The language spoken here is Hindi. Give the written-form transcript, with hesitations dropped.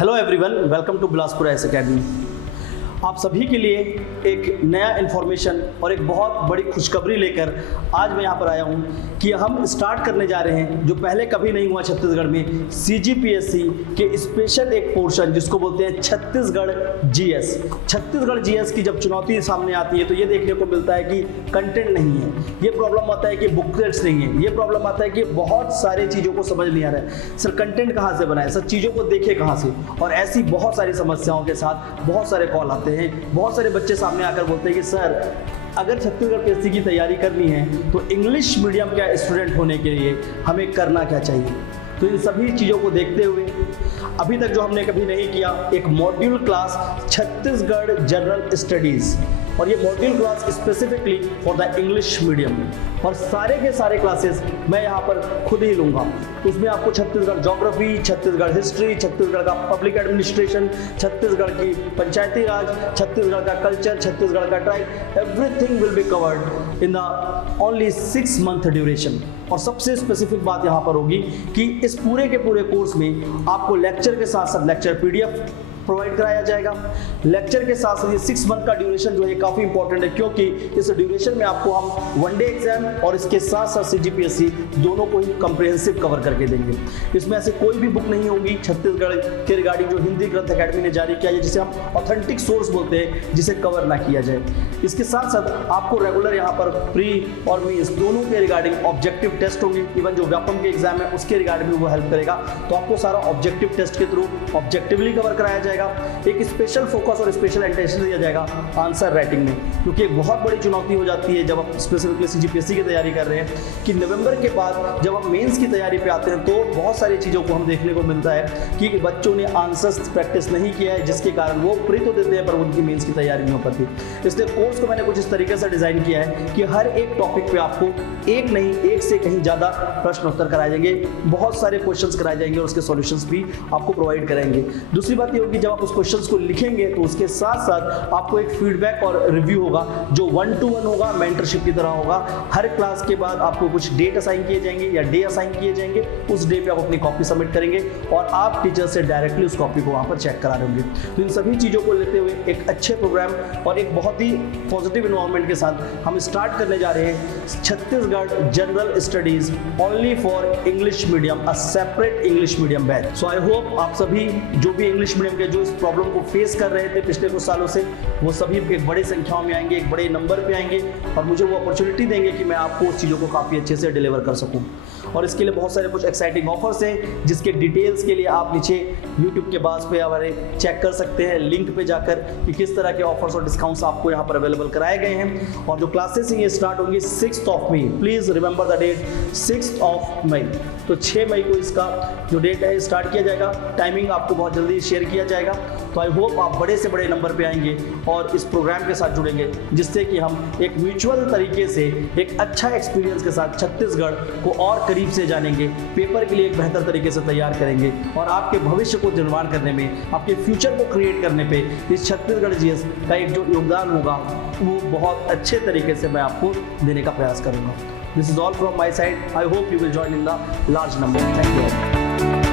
Hello everyone, welcome to Bilaspur IAS academy. आप सभी के लिए एक नया इन्फॉर्मेशन और एक बहुत बड़ी खुशखबरी लेकर आज मैं यहाँ पर आया हूँ कि हम स्टार्ट करने जा रहे हैं जो पहले कभी नहीं हुआ छत्तीसगढ़ में, सीजीपीएससी के स्पेशल एक पोर्शन जिसको बोलते हैं छत्तीसगढ़ जीएस। छत्तीसगढ़ जीएस की जब चुनौती सामने आती है तो ये देखने को मिलता है कि कंटेंट नहीं है, ये प्रॉब्लम आता है कि बुकलेट्स नहीं है, ये प्रॉब्लम आता है कि बहुत सारी चीज़ों को समझ नहीं आ रहा है, सर कंटेंट कहाँ से बनाए, सर चीज़ों को देखे कहाँ से। और ऐसी बहुत सारी समस्याओं के साथ बहुत सारे कॉल आते हैं, बहुत सारे बच्चे सामने आकर बोलते हैं कि सर अगर छत्तीसगढ़ पीएससी की तैयारी करनी है तो इंग्लिश मीडियम का स्टूडेंट होने के लिए हमें करना क्या चाहिए। तो इन सभी चीज़ों को देखते हुए अभी तक जो हमने कभी नहीं किया, एक module class Chhattisgarh general studies, और ये module class specifically for the English medium, और सारे के सारे क्लासेस मैं यहाँ पर खुद ही लूँगा। तो उसमें आपको छत्तीसगढ़ ज्योग्राफी, छत्तीसगढ़ हिस्ट्री, छत्तीसगढ़ का पब्लिक एडमिनिस्ट्रेशन, छत्तीसगढ़ की पंचायती राज, छत्तीसगढ़ का कल्चर, छत्तीसगढ़ का tribe, everything will be covered in the only 6 month duration. और सबसे स्पेसिफिक बात यहाँ पर होगी कि इस पूरे के पूरे कोर्स में आपको लेक्चर के साथ साथ लेक्चर पीडीएफ प्रोवाइड कराया जाएगा। लेक्चर के साथ साथ ये 6 मंथ का ड्यूरेशन जो है काफ़ी इंपॉर्टेंट है, क्योंकि इस ड्यूरेशन में आपको हम वनडे एग्जाम और इसके साथ साथ सीजीपीएससी दोनों को ही कंप्रिहेंसिव कवर करके देंगे। इसमें ऐसे कोई भी बुक नहीं होगी छत्तीसगढ़ के रिगार्डिंग जो हिंदी ग्रंथ अकेडमी ने जारी किया है, जिसे हम ऑथेंटिक सोर्स बोलते हैं, जिसे कवर ना किया जाए। इसके साथ साथ आपको रेगुलर यहाँ पर प्री और मीन्स दोनों के रिगार्डिंग ऑब्जेक्टिव टेस्ट होंगे। इवन जो व्यापम के एग्जाम है उसके रिगार्डिंग वो हेल्प करेगा। तो आपको सारा ऑब्जेक्टिव टेस्ट के थ्रू ऑब्जेक्टिवली कवर कराया जाएगा। एक स्पेशल फोकस और स्पेशल अटेंशन दिया जाएगा आंसर राइटिंग में, क्योंकि एक बहुत बड़ी चुनौती हो जाती है जब आप स्पेसिफिकली सीजीपीएससी की तैयारी कर रहे हैं कि नवंबर के बाद जब आप मेंस की तैयारी पे आते हैं तो बहुत सारी चीज़ों को हम देखने को मिलता है कि बच्चों ने आंसर्स प्रैक्टिस नहीं किया है, जिसके कारण वो प्री तो देते हैं पर उनकी मेंस की तैयारी नहीं हो पाती। इसलिए कोर्स को मैंने कुछ इस तरीके से डिजाइन किया है कि हर एक टॉपिक पे आपको एक नहीं, एक से कहीं ज़्यादा प्रश्न उत्तर कराए जाएंगे, बहुत सारे क्वेश्चंस कराए जाएंगे और उसके सॉल्यूशंस भी आपको प्रोवाइड कराएंगे। दूसरी बात ये होगी, जब आप उस क्वेश्चंस को लिखेंगे तो उसके साथ साथ आपको एक फीडबैक और रिव्यू होगा जो 1-to-1 होगा, मेंटरशिप की तरह होगा। हर क्लास के बाद आपको कुछ डेट असाइन किए जाएंगे या डे असाइन किए जाएंगे, उस डे पे आप अपनी कॉपी सबमिट करेंगे और आप टीचर से डायरेक्टली उस कॉपी को वहाँ पर चेक करा रहे होंगे। तो इन सभी चीज़ों को लेते हुए एक अच्छे प्रोग्राम और एक बहुत ही पॉजिटिव इन्वायरमेंट के साथ हम स्टार्ट करने जा रहे हैं Chhattisgarh general studies only for English medium, a separate English medium batch. So I hope आप सभी जो भी इंग्लिश मीडियम के जो इस प्रॉब्लम को फेस कर रहे थे पिछले कुछ सालों से, वो सभी एक बड़ी संख्याओं में आएंगे, एक बड़े नंबर पे आएंगे और मुझे वो अपॉर्चुनिटी देंगे कि मैं आपको उस चीज़ों को काफ़ी अच्छे से डिलीवर कर सकूं। और इसके लिए बहुत सारे कुछ एक्साइटिंग ऑफर्स हैं, जिसके डिटेल्स के लिए आप नीचे यूट्यूब के बास पे हमारे चेक कर सकते हैं लिंक पे जाकर कि किस तरह के ऑफर्स और डिस्काउंट्स आपको यहाँ पर अवेलेबल कराए गए हैं। और जो क्लासेस हैं ये स्टार्ट होंगी 6 मई। प्लीज़ रिमेंबर द डेट 6 मई। तो 6 मई को इसका जो डेट है स्टार्ट किया जाएगा। टाइमिंग आपको बहुत जल्दी शेयर किया जाएगा। तो आई होप आप बड़े से बड़े नंबर पे आएंगे और इस प्रोग्राम के साथ जुड़ेंगे, जिससे कि हम एक म्यूचुअल तरीके से एक अच्छा एक्सपीरियंस के साथ छत्तीसगढ़ को और करीब से जानेंगे, पेपर के लिए एक बेहतर तरीके से तैयार करेंगे और आपके भविष्य को निर्माण करने में, आपके फ्यूचर को क्रिएट करने पे इस छत्तीसगढ़ जीएस का एक जो योगदान होगा वो बहुत अच्छे तरीके से मैं आपको देने का प्रयास करूँगा। This is all from my side. I hope you will join in the large number. Thank you.